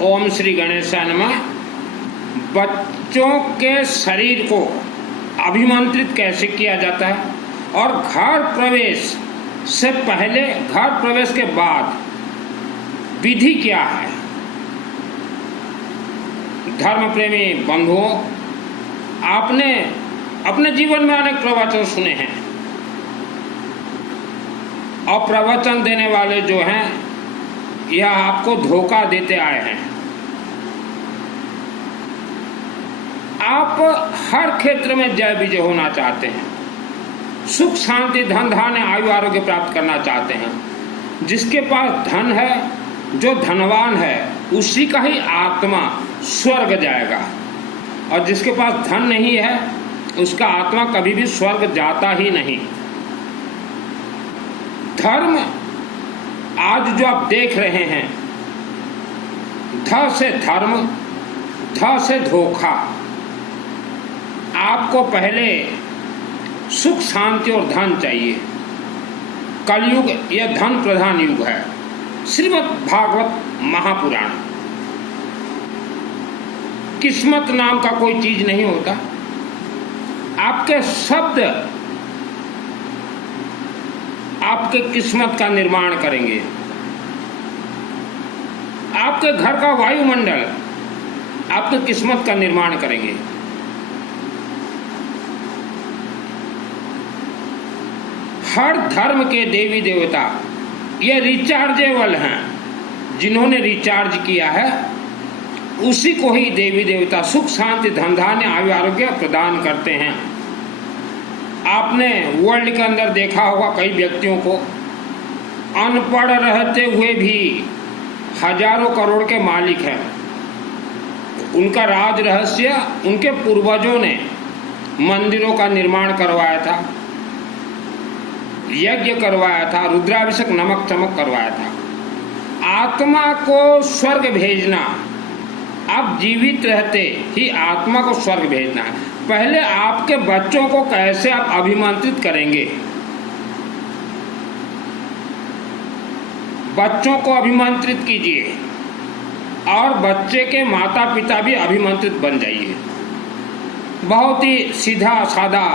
ओम श्री गणेशाय नमः। बच्चों के शरीर को अभिमंत्रित कैसे किया जाता है और घर प्रवेश से पहले, घर प्रवेश के बाद विधि क्या है। धर्म प्रेमी बंधुओं, आपने अपने जीवन में अनेक प्रवचन सुने हैं और प्रवचन देने वाले जो हैं यह आपको धोखा देते आए हैं। आप हर क्षेत्र में जय विजय होना चाहते हैं, सुख शांति धन धान्य आयु आरोग्य प्राप्त करना चाहते हैं। जिसके पास धन है, जो धनवान है, उसी का ही आत्मा स्वर्ग जाएगा और जिसके पास धन नहीं है उसका आत्मा कभी भी स्वर्ग जाता ही नहीं। धर्म आज जो आप देख रहे हैं, ध से धर्म, ध से धोखा। आपको पहले सुख शांति और धन चाहिए। कलयुग यह धन प्रधान युग है। श्रीमद् भागवत महापुराण। किस्मत नाम का कोई चीज नहीं होता। आपके शब्द आपके किस्मत का निर्माण करेंगे। आपके घर का वायुमंडल आपके किस्मत का निर्माण करेंगे। हर धर्म के देवी देवता ये रिचार्जेबल हैं। जिन्होंने रिचार्ज किया है उसी को ही देवी देवता सुख शांति धन धान्य आयु आरोग्य प्रदान करते हैं। आपने वर्ल्ड के अंदर देखा होगा कई व्यक्तियों को अनपढ़ रहते हुए भी हजारों करोड़ के मालिक हैं। उनका राज रहस्य उनके पूर्वजों ने मंदिरों का निर्माण करवाया था, यज्ञ करवाया था, रुद्राभिषेक नमक चमक करवाया था। आत्मा को स्वर्ग भेजना, आप जीवित रहते ही आत्मा को स्वर्ग भेजना है। पहले आपके बच्चों को कैसे आप अभिमंत्रित करेंगे। बच्चों को अभिमंत्रित कीजिए और बच्चे के माता पिता भी अभिमंत्रित बन जाइए। बहुत ही सीधा साधा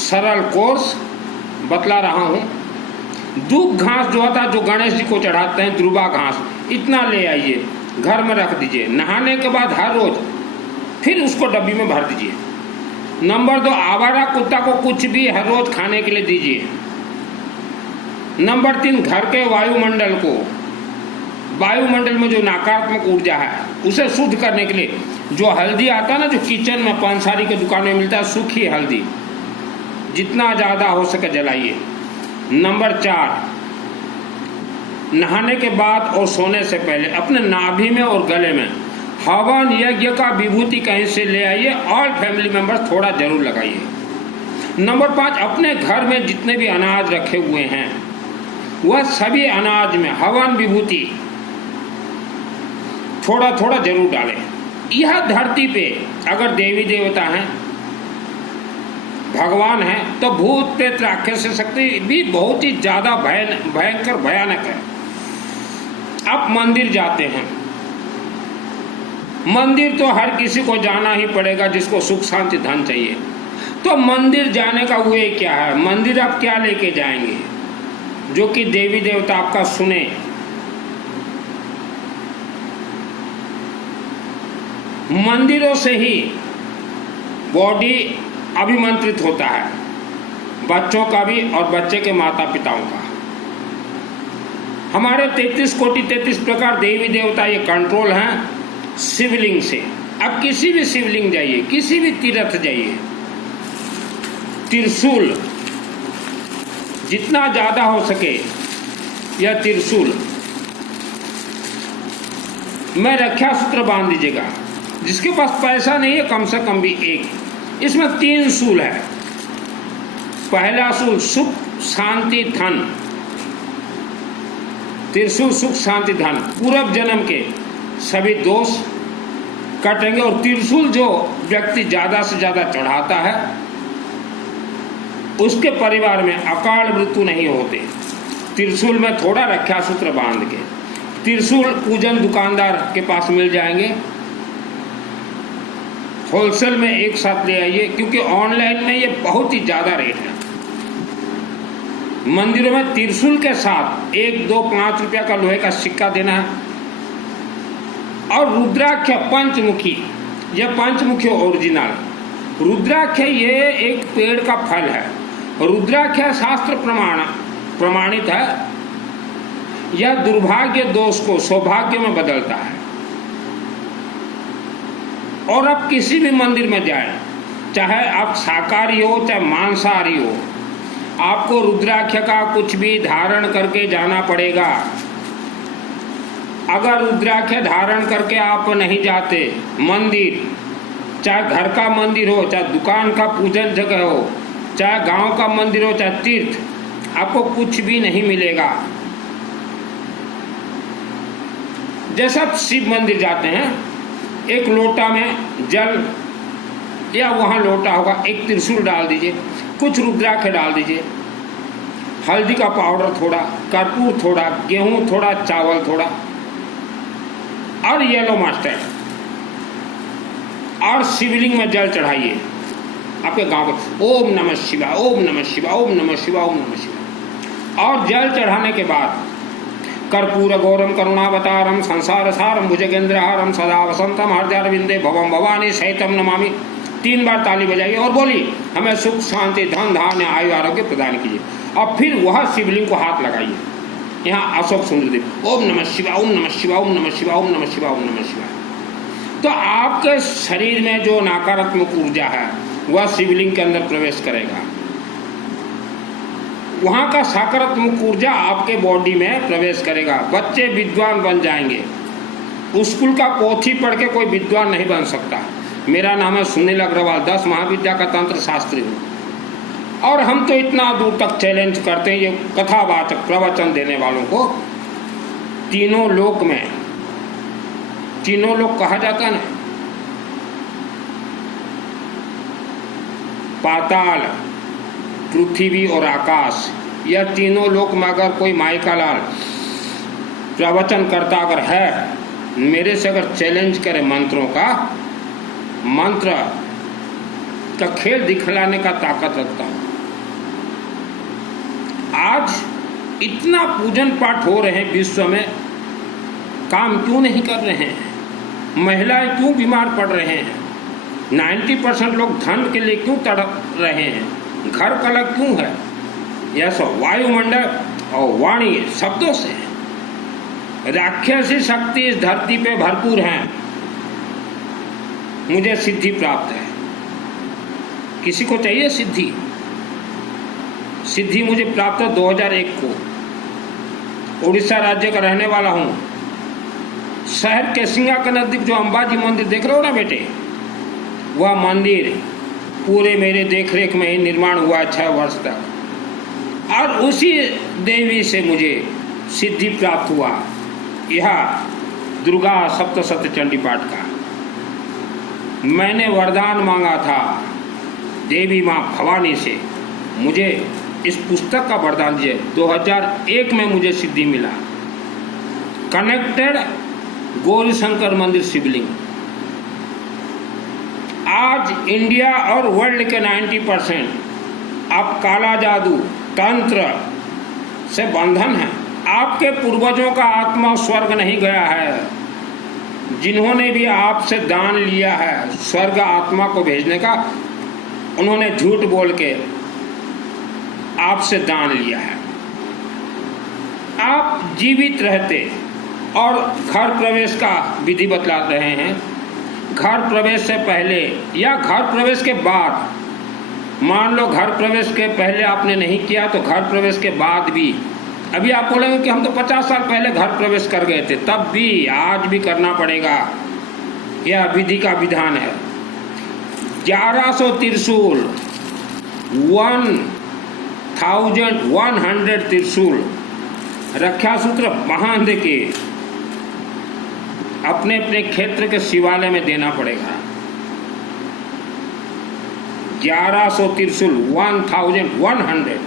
सरल कोर्स बतला रहा हूँ। दूब घास जो होता है, जो गणेश जी को चढ़ाते हैं, ध्रुवा घास, इतना ले आइए, घर में रख दीजिए। नहाने के बाद हर रोज फिर उसको डब्बी में भर दीजिए। नंबर 2, आवारा कुत्ता को कुछ भी हर रोज खाने के लिए दीजिए। नंबर 3, घर के वायुमंडल को, वायुमंडल में जो नकारात्मक ऊर्जा है उसे शुद्ध करने के लिए जो हल्दी आता है ना, जो किचन में पंसारी के दुकान में मिलता है, सूखी हल्दी, जितना ज़्यादा हो सके जलाइए। नंबर 4, नहाने के बाद और सोने से पहले अपने नाभि में और गले में हवन यज्ञ का विभूति कहीं से ले आइए। ऑल फैमिली मेंबर्स थोड़ा जरूर लगाइए। नंबर 5, अपने घर में जितने भी अनाज रखे हुए हैं वह सभी अनाज में हवन विभूति थोड़ा थोड़ा जरूर डालें। यह धरती पे अगर देवी देवता हैं, भगवान है, तो भूत प्रेत राक्षस शक्ति भी बहुत ही ज्यादा भयंकर भयानक है। आप मंदिर जाते हैं, मंदिर तो हर किसी को जाना ही पड़ेगा जिसको सुख शांति धन चाहिए। तो मंदिर जाने का वे क्या है, मंदिर आप क्या लेके जाएंगे जो कि देवी देवता आपका सुने। मंदिरों से ही बॉडी अभिमंत्रित होता है, बच्चों का भी और बच्चे के माता पिताओं का। हमारे 33 कोटि 33 प्रकार देवी देवता ये कंट्रोल हैं शिवलिंग से। अब किसी भी शिवलिंग जाइए, किसी भी तीर्थ जाइए, त्रिशूल जितना ज्यादा हो सके, यह त्रिशूल में रक्षा सूत्र बांध दीजिएगा। जिसके पास पैसा नहीं है कम से कम भी एक। इसमें 3 सूल है। पहला सूल सुख शांति धन, त्रिशूल सुख शांति धन, पूर्व जन्म के सभी दोष कटेंगे। और त्रिशूल जो व्यक्ति ज्यादा से ज्यादा चढ़ाता है उसके परिवार में अकाल मृत्यु नहीं होते। त्रिशूल में थोड़ा रक्षा सूत्र बांध के त्रिशूल पूजन दुकानदार के पास मिल जाएंगे। होलसेल में एक साथ ले आइए, क्योंकि ऑनलाइन में ये बहुत ही ज़्यादा रेट है। मंदिरों में त्रिशूल के साथ 1, 2, 5 रुपया का लोहे का सिक्का देना है। और रुद्राक्ष पंचमुखी, यह पंचमुखी ओरिजिनल रुद्राक्ष, ये एक पेड़ का फल है। रुद्राक्ष शास्त्र प्रमाणित है। यह दुर्भाग्य दोष को सौभाग्य में बदलता है। और आप किसी भी मंदिर में जाएं, चाहे आप शाकाहारी हो चाहे मांसाहारी हो, आपको रुद्राक्ष का कुछ भी धारण करके जाना पड़ेगा। अगर रुद्राक्ष धारण करके आप नहीं जाते मंदिर, चाहे घर का मंदिर हो, चाहे दुकान का पूजन जगह हो, चाहे गांव का मंदिर हो, चाहे तीर्थ, आपको कुछ भी नहीं मिलेगा। जैसा आप शिव मंदिर जाते हैं, एक लोटा में जल या वहाँ लोटा होगा, एक त्रिशूल डाल दीजिए, कुछ रुद्राक्ष डाल दीजिए, हल्दी का पाउडर थोड़ा, कर्पूर थोड़ा, गेहूं थोड़ा, चावल थोड़ा और येलो मस्टर्ड, और शिवलिंग में जल चढ़ाइए आपके गांव में। ओम नमः शिवाय, ओम नमः शिवाय, ओम नमः शिवाय, ओम नमः शिवाय। और जल चढ़ाने के बाद कर्पूर गौरम करुणावतारम संसार सारम भुजगेंद्रहारम सदा वसंतम हृदयारविंदे भवम भवानी सहितम नमामि 3 बार ताली बजाइए और बोलिए, हमें सुख शांति धन धान्य आयु आरोग्य प्रदान कीजिए। और फिर वह शिवलिंग को हाथ लगाइए। यहाँ अशोक सुंदर देव, ओम नमः शिवाय, ओम नमः शिवाय, ओम नमः शिवाय, ओम नमः शिवाय, ओम नमः शिवाय। तो आपके शरीर में जो नकारात्मक ऊर्जा है वह शिवलिंग के अंदर प्रवेश करेगा। वहाँ का सकारात्मक ऊर्जा आपके बॉडी में प्रवेश करेगा। बच्चे विद्वान बन जाएंगे। स्कूल का पोथी पढ़ के कोई विद्वान नहीं बन सकता। मेरा नाम है सुनील अग्रवाल, 10 महाविद्या का तंत्र शास्त्री हूँ। और हम तो इतना दूर तक चैलेंज करते हैं ये कथावाचक प्रवचन देने वालों को, तीनों लोक में, तीनों लोक कहा जाता ना, पाताल, पृथ्वी और आकाश, यह तीनों लोक में अगर कोई माइका लाल प्रवचन करता अगर है, मेरे से अगर चैलेंज करे मंत्रों का, मंत्र का खेल दिखलाने का ताकत रखता हूँ। आज इतना पूजन पाठ हो रहे हैं विश्व में, काम क्यों नहीं कर रहे हैं? महिलाएं क्यों बीमार पड़ रहे हैं? 90% लोग धन के लिए क्यों तड़प रहे हैं? घर कलह क्यों है? यह सब वायुमंडल और वाणी शब्दों से। राक्षसी शक्ति इस धरती पे भरपूर है। मुझे सिद्धि प्राप्त है। किसी को चाहिए सिद्धि? सिद्धि मुझे प्राप्त है 2001 को। उड़ीसा राज्य का रहने वाला हूँ। शहर केसिंगा के नजदीक जो अंबाजी मंदिर देख रहे हो ना बेटे, वह मंदिर पूरे मेरे देखरेख में ही निर्माण हुआ 6 वर्ष तक। और उसी देवी से मुझे सिद्धि प्राप्त हुआ। यह दुर्गा सप्तशती चंडी पाठ का मैंने वरदान मांगा था देवी माँ भवानी से, मुझे इस पुस्तक का वरदान दिए। 2001 में मुझे सिद्धि मिला। कनेक्टेड गौरी शंकर मंदिर शिवलिंग। आज इंडिया और वर्ल्ड के 90% अब काला जादू तंत्र से बंधन है। आपके पूर्वजों का आत्मा स्वर्ग नहीं गया है। जिन्होंने भी आपसे दान लिया है स्वर्ग आत्मा को भेजने का, उन्होंने झूठ बोल के आपसे दान लिया है। आप जीवित रहते और घर प्रवेश का विधि बतला रहे हैं। घर प्रवेश से पहले या घर प्रवेश के बाद, मान लो घर प्रवेश के पहले आपने नहीं किया तो घर प्रवेश के बाद भी, अभी आप बोलेंगे कि हम तो 50 साल पहले घर प्रवेश कर गए थे, तब भी आज भी करना पड़ेगा। यह विधि का विधान है। 1100 त्रिशूल, 1100 त्रिशूल रक्षा सूत्र बांध के अपने अपने क्षेत्र के शिवालय में देना पड़ेगा। 1100 त्रिशूल, 1100,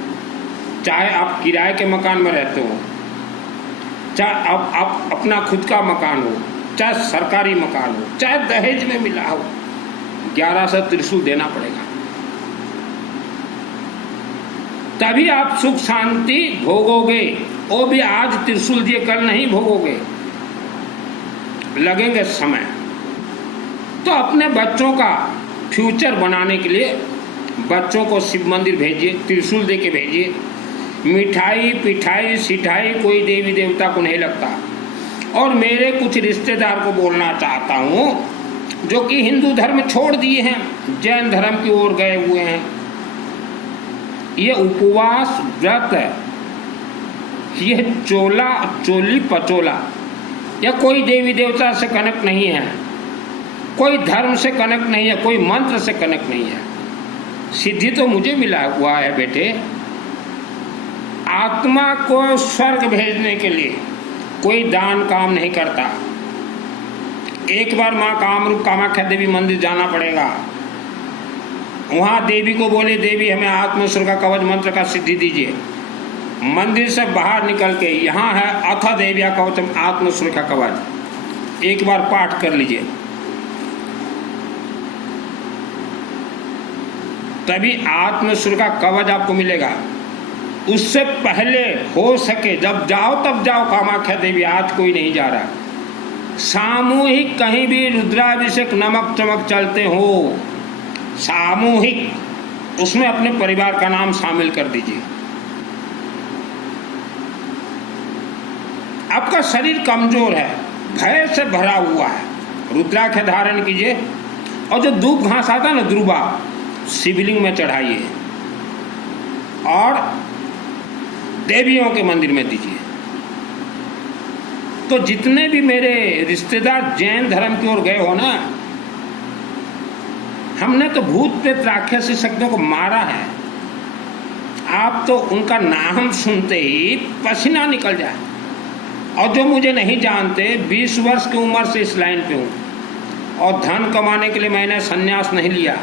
चाहे आप किराए के मकान में रहते हो, चाहे आप अपना खुद का मकान हो, चाहे सरकारी मकान हो, चाहे दहेज में मिला हो, 1100 त्रिशूल देना पड़ेगा, तभी आप सुख शांति भोगोगे। वो भी आज त्रिशूल दिए कल नहीं भोगोगे, लगेंगे समय। तो अपने बच्चों का फ्यूचर बनाने के लिए बच्चों को शिव मंदिर भेजिए, त्रिशूल दे के भेजिए। मिठाई पिठाई सिठाई कोई देवी देवता को नहीं लगता। और मेरे कुछ रिश्तेदार को बोलना चाहता हूँ जो कि हिंदू धर्म छोड़ दिए हैं, जैन धर्म की ओर गए हुए हैं, ये उपवास व्रत है, ये चोला चोली पचोला, या कोई देवी देवता से कनेक्ट नहीं है, कोई धर्म से कनेक्ट नहीं है, कोई मंत्र से कनेक्ट नहीं है। सिद्धि तो मुझे मिला हुआ है बेटे। आत्मा को स्वर्ग भेजने के लिए कोई दान काम नहीं करता। एक बार माँ कामरूप कामाख्या देवी मंदिर जाना पड़ेगा। वहाँ देवी को बोले, देवी हमें आत्मस्वर का कवच मंत्र का सिद्धि दीजिए। मंदिर से बाहर निकल के यहाँ है अथ देव्या कवचम आत्मस्वर का कवच, एक बार पाठ कर लीजिए, तभी आत्मस्वर का कवच आपको मिलेगा। उससे पहले हो सके जब जाओ तब जाओ कामाख्या देवी, आज कोई नहीं जा रहा। सामूहिक कहीं भी रुद्राभिषेक नमक चमक चलते हो, सामूहिक, उसमें अपने परिवार का नाम शामिल कर दीजिए। आपका शरीर कमजोर है, भय से भरा हुआ है, रुद्राक्ष धारण कीजिए। और जो दूब घास आता है ना, द्रुबा, शिवलिंग में चढ़ाइए और देवियों के मंदिर में दीजिए। तो जितने भी मेरे रिश्तेदार जैन धर्म की ओर गए हो ना, हमने तो भूत प्रेत राक्षसी शक्तियों को मारा है। आप तो उनका नाम सुनते ही पसीना निकल जाए। और जो मुझे नहीं जानते, 20 वर्ष की उम्र से इस लाइन पे हूँ और धन कमाने के लिए मैंने संन्यास नहीं लिया।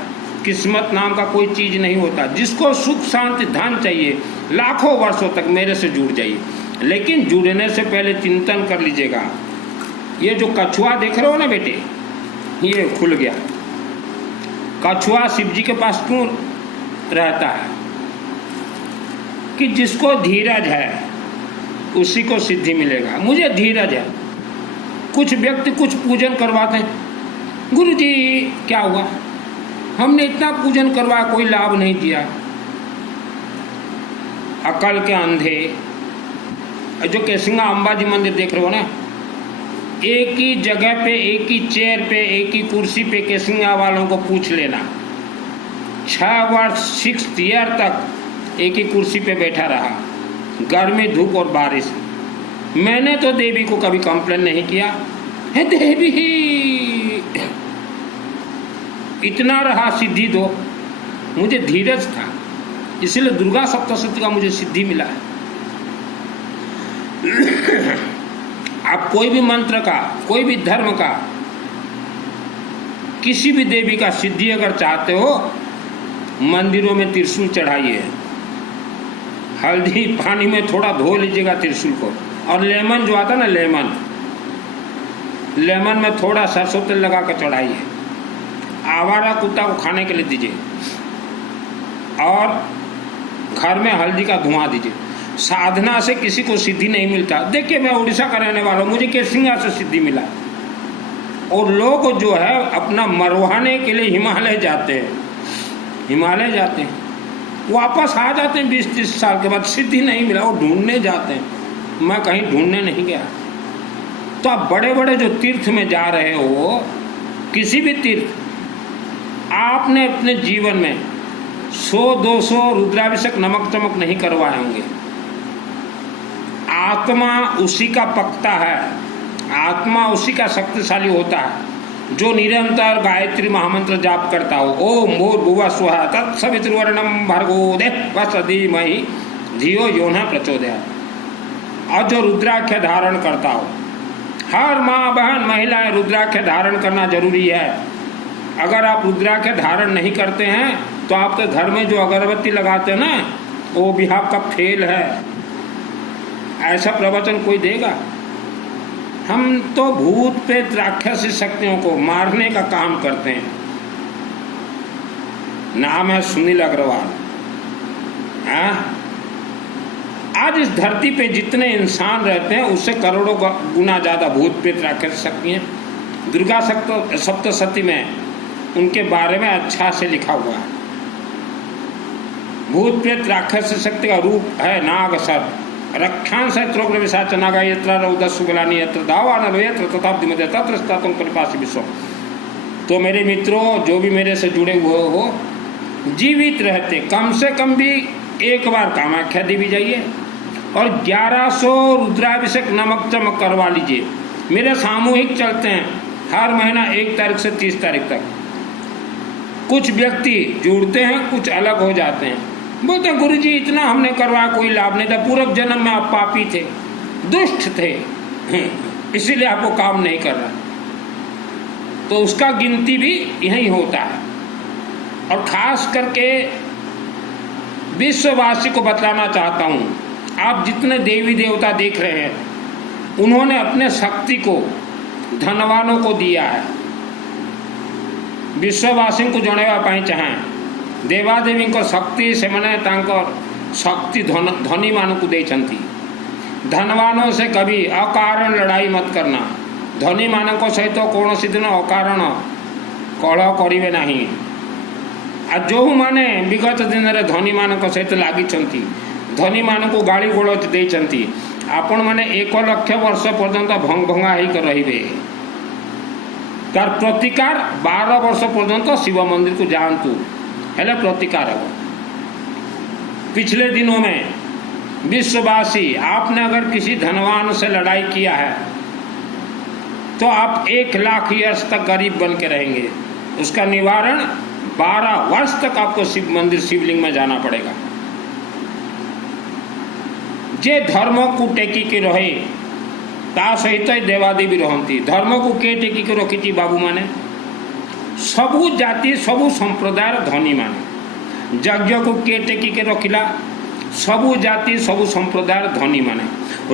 किस्मत नाम का कोई चीज़ नहीं होता। जिसको सुख शांति धन चाहिए, लाखों वर्षों तक मेरे से जुड़ जाइए, लेकिन जुड़ने से पहले चिंतन कर लीजिएगा। ये जो कछुआ देख रहे हो ना बेटे, ये खुल गया। कछुआ शिव जी के पास क्यों रहता है? कि जिसको धीरज है उसी को सिद्धि मिलेगा। मुझे धीरज है। कुछ व्यक्ति कुछ पूजन करवाते हैं, गुरु जी क्या हुआ, हमने इतना पूजन करवाया, कोई लाभ नहीं दिया। अकल के अंधे। जो केसिंगा अंबाजी मंदिर देख रहे हो ना, एक ही जगह पे, एक ही चेयर पे, एक ही कुर्सी पे केसिंगा वालों को पूछ लेना। 6 वर्ष 6th ईयर तक एक ही कुर्सी पे बैठा रहा, गर्मी धूप और बारिश। मैंने तो देवी को कभी कंप्लेन नहीं किया, है देवी इतना रहा, सिद्धि दो। मुझे धीरज था, इसलिए दुर्गा सप्तशती का मुझे सिद्धि मिला है। आप कोई भी मंत्र का, कोई भी धर्म का, किसी भी देवी का सिद्धि अगर चाहते हो, मंदिरों में त्रिशूल चढ़ाइए, हल्दी पानी में थोड़ा धो लीजिएगा त्रिशूल को, और लेमन जो आता ना, लेमन में थोड़ा सरसों तेल लगा कर चढ़ाइए। आवारा कुत्ता को खाने के लिए दीजिए और घर में हल्दी का धुआं दीजिए। साधना से किसी को सिद्धि नहीं मिलता। देखिए, मैं उड़ीसा का रहने वाला हूँ, मुझे केसिंगा से सिद्धि मिला। और लोग जो है अपना मरवाने के लिए हिमालय जाते हैं, वापस आ जाते हैं 20-30 साल के बाद, सिद्धि नहीं मिला, वो ढूंढने जाते हैं। मैं कहीं ढूंढने नहीं गया। तो आप बड़े बड़े जो तीर्थ में जा रहे हो, किसी भी तीर्थ, आपने अपने जीवन में 100-200 रुद्राभिषेक नमक चमक नहीं करवाए होंगे। आत्मा उसी का पकता है, आत्मा उसी का शक्तिशाली होता है जो निरंतर गायत्री महामंत्र जाप करता हो। ओम भूर्भुवः स्वः तत्सवितुर्वरेण्यं भर्गो देवस्य धीमहि धियो यो न प्रचोदयात्। और जो रुद्राक्ष धारण करता हो, हर माँ बहन महिलाएं रुद्राक्ष धारण करना जरूरी है। अगर आप रुद्राक्ष धारण नहीं करते हैं तो आपके घर में जो अगरबत्ती लगाते हैं ना, वो भी आपका फेल है। ऐसा प्रवचन कोई देगा? हम तो भूत प्रेत राक्षसी शक्तियों को मारने का काम करते हैं। नाम है सुनील अग्रवाल। आज इस धरती पे जितने इंसान रहते हैं उससे करोड़ों गुना ज्यादा भूत प्रेत राक्षसी शक्ति हैं। दुर्गा सप्तशती में उनके बारे में अच्छा से लिखा हुआ है। भूत प्रेत राक्षसी शक्ति का रूप है नाग सर्प, रक्षांश त्रोग्र विशाच नागा यत्र रौदस्सुबलानि यत्र दावानलो यत्र तथाब्धि मध्य तत्र स्तातुं परिपासि विश्व। तो मेरे मित्रों, जो भी मेरे से जुड़े हुए हो, जीवित रहते कम से कम भी एक बार कामाख्या देवी जाइए और 1100 रुद्राभिषेक नमक चमक करवा लीजिए। मेरे सामूहिक चलते हैं हर महीना 1 तारीख से 30 तारीख तक। कुछ व्यक्ति जुड़ते हैं, कुछ अलग हो जाते हैं, बोलते हैं गुरुजी इतना हमने करवाया कोई लाभ नहीं था, पूर्व जन्म में आप पापी थे, दुष्ट थे, इसीलिए आपको काम नहीं कर रहा। तो उसका गिनती भी यही होता है। और खास करके विश्ववासी को बतलाना चाहता हूँ, आप जितने देवी देवता देख रहे हैं उन्होंने अपने शक्ति को धनवानों को दिया है। विश्ववासी को जणेवा पाई चाहें देवादेवी को शक्ति से मने शक्ति धनी मान को देछंती। धनवानों से कभी अकारण लड़ाई मत करना। धनी मान सहित कौन दिन अकारण कलह करेंगे नहीं। आ जो माने विगत दिन में धनी मान सहित लगी धनी मान को गाड़ी गोलच देती आपण माने 1 लाख वर्ष पर्यंत भंग भंगा होकर रहिबे। तार प्रतिकार 12 वर्ष पर्यंत शिव मंदिर को जातु हेले प्रतिकार हो। पिछले दिनों में विश्ववासी आपने अगर किसी धनवान से लड़ाई किया है तो आप 1 लाख वर्ष तक गरीब बन के रहेंगे। उसका निवारण 12 वर्ष तक आपको शिव मंदिर शिवलिंग में जाना पड़ेगा। जे धर्म को टेकी के रहे ता सहित देवादेवी रहती। धर्म को के टेकी के रखी बाबू माने सबू जाति सबू संप्रदाय धनी माने। यज्ञ को के टेकी के रखिला सबू जाति सबू संप्रदाय धनी माने।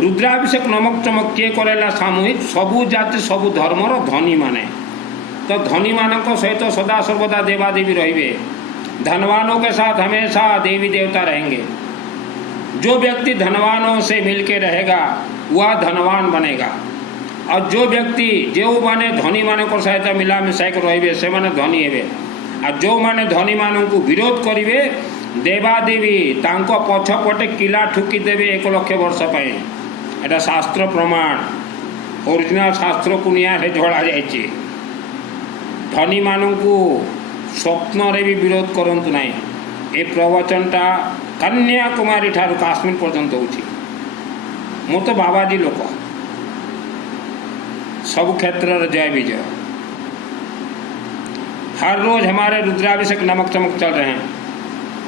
रुद्राभिषेक नमक चमक के करेला सामूहिक सबू जाति सबू धर्मर धनी माने। तो धनी मानक सहित सदा सर्वदा देवादेवी रहिबे। धनवानों के साथ हमेशा देवी देवता रहेंगे। जो व्यक्ति धनवानों से मिलके रहेगा वह धनवान बनेगा और जो व्यक्ति जो माने धनी माने को सहायता मिला मिसाई रहिबे से माने धनी हेबे। और जो माने धनी मानों को विरोध करिवे देवादेवी तांको पछपटे किला ठुकी देवे 1 लाख वर्ष पाए। एटा शास्त्र प्रमाण ओरिजिनल शास्त्र को निया से जोड़ा जाइए। धनी मानों को स्वप्न रे भी विरोध करंतु नहीं। ए प्रवचनटा कन्याकुमारी ठारू काश्मीर पर्यंत होची। मु तो बाबाजी लोक सब क्षेत्र जय विजय। हर रोज हमारे रुद्राभिषेक नमक चमक चल रहे हैं।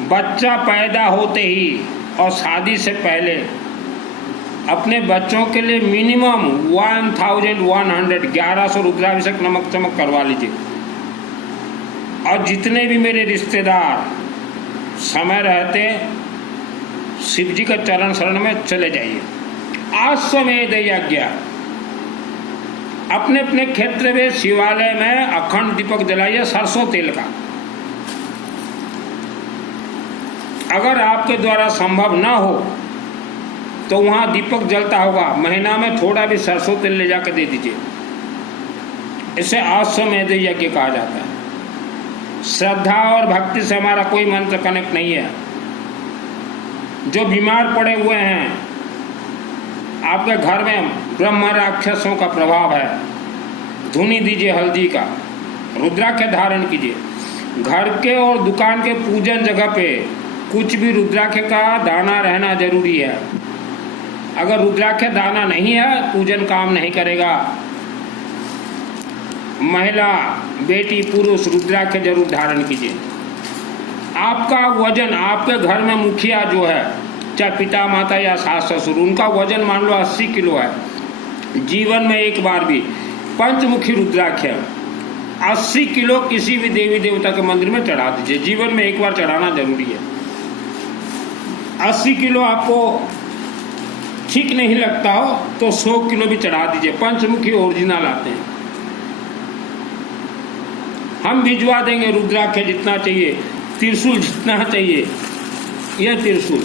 बच्चा पैदा होते ही और शादी से पहले अपने बच्चों के लिए मिनिमम 1100 रुद्राभिषेक नमक चमक करवा लीजिए। और जितने भी मेरे रिश्तेदार समय रहते शिव जी का चरण शरण में चले जाइए। आश्वमेध यज्ञ अपने अपने क्षेत्र में शिवालय में अखंड दीपक जलाइए सरसों तेल का। अगर आपके द्वारा संभव ना हो तो वहां दीपक जलता होगा, महीना में थोड़ा भी सरसों तेल ले जाकर दे दीजिए। इसे आश्वमेध यज्ञ कहा जाता है। श्रद्धा और भक्ति से हमारा कोई मंत्र कनेक्ट नहीं है। जो बीमार पड़े हुए हैं, आपके घर में ब्रह्म राक्षसों का प्रभाव है, धुनी दीजिए हल्दी का, रुद्राक्ष धारण कीजिए। घर के और दुकान के पूजन जगह पे कुछ भी रुद्राक्ष का दाना रहना जरूरी है। अगर रुद्राक्ष दाना नहीं है पूजन काम नहीं करेगा। महिला बेटी पुरुष रुद्राक्ष जरूर धारण कीजिए। आपका वजन, आपके घर में मुखिया जो है, चाहे पिता माता या सास ससुर, उनका वजन मान लो 80 किलो है। जीवन में एक बार भी पंचमुखी रुद्राक्ष 80 किलो किसी भी देवी देवता के मंदिर में चढ़ा दीजिए। जीवन में एक बार चढ़ाना जरूरी है। 80 किलो आपको ठीक नहीं लगता हो तो 100 किलो भी चढ़ा दीजिए, पंचमुखी ओरिजिनल आते हैं। हम भिजवा देंगे रुद्राक्ष जितना चाहिए, त्रिशूल जितना चाहिए। यह त्रिशूल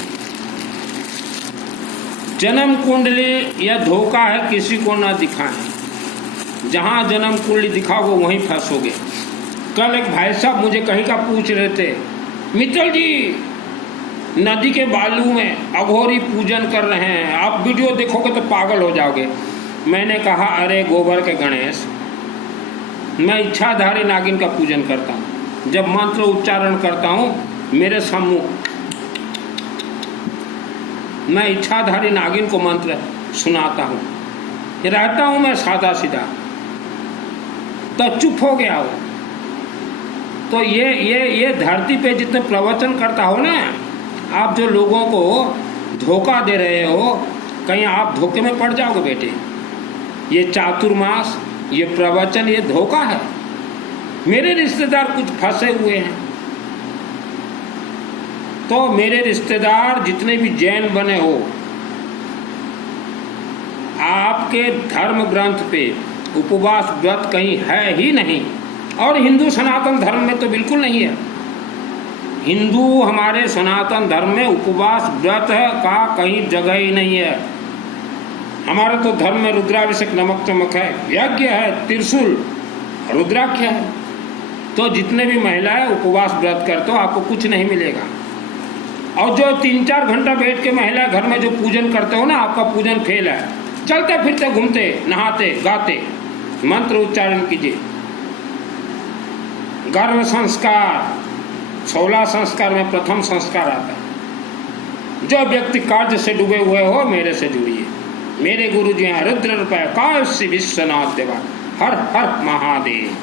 जन्म कुंडली या धोखा है, किसी को ना दिखाएं। जहां जन्म कुंडली दिखाओगे वहीं फंसोगे। कल एक भाई साहब मुझे कहीं का पूछ रहे थे, मित्तल जी नदी के बालू में अघोरी पूजन कर रहे हैं, आप वीडियो देखोगे तो पागल हो जाओगे। मैंने कहा अरे गोबर के गणेश, मैं इच्छाधारी नागिन का पूजन करता हूँ। जब मंत्र उच्चारण करता हूँ मेरे सम्मुख मैं इच्छाधारी नागिन को मंत्र सुनाता हूँ, रहता हूँ मैं सादा सीधा, तो चुप हो गया हो। तो ये धरती पे जितने प्रवचन करता हो ना, आप जो लोगों को धोखा दे रहे हो, कहीं आप धोखे में पड़ जाओगे बेटे। ये चातुर्मास, ये प्रवचन, ये धोखा है। मेरे रिश्तेदार कुछ फंसे हुए हैं, तो मेरे रिश्तेदार जितने भी जैन बने हो, आपके धर्म ग्रंथ पे उपवास व्रत कहीं है ही नहीं, और हिंदू सनातन धर्म में तो बिल्कुल नहीं है। हिंदू हमारे सनातन धर्म में उपवास व्रत का कहीं जगह ही नहीं है। हमारे तो धर्म में रुद्राभिषेक, नमक चमक है, यज्ञ है, त्रिशूल, रुद्राक्ष है। तो जितने भी महिलाएं उपवास व्रत करते हो आपको कुछ नहीं मिलेगा। और जो 3-4 घंटा बैठ के महिला घर में जो पूजन करते हो ना, आपका पूजन फेल है। चलते फिरते घूमते नहाते गाते मंत्र उच्चारण कीजिए। गर्भ संस्कार 16 संस्कार में प्रथम संस्कार आता है। जो व्यक्ति कार्य से डूबे हुए हो मेरे से जुड़िए। मेरे गुरु जी हैं रुद्र रूपये काशी विश्वनाथ देवा। हर हर महादेव।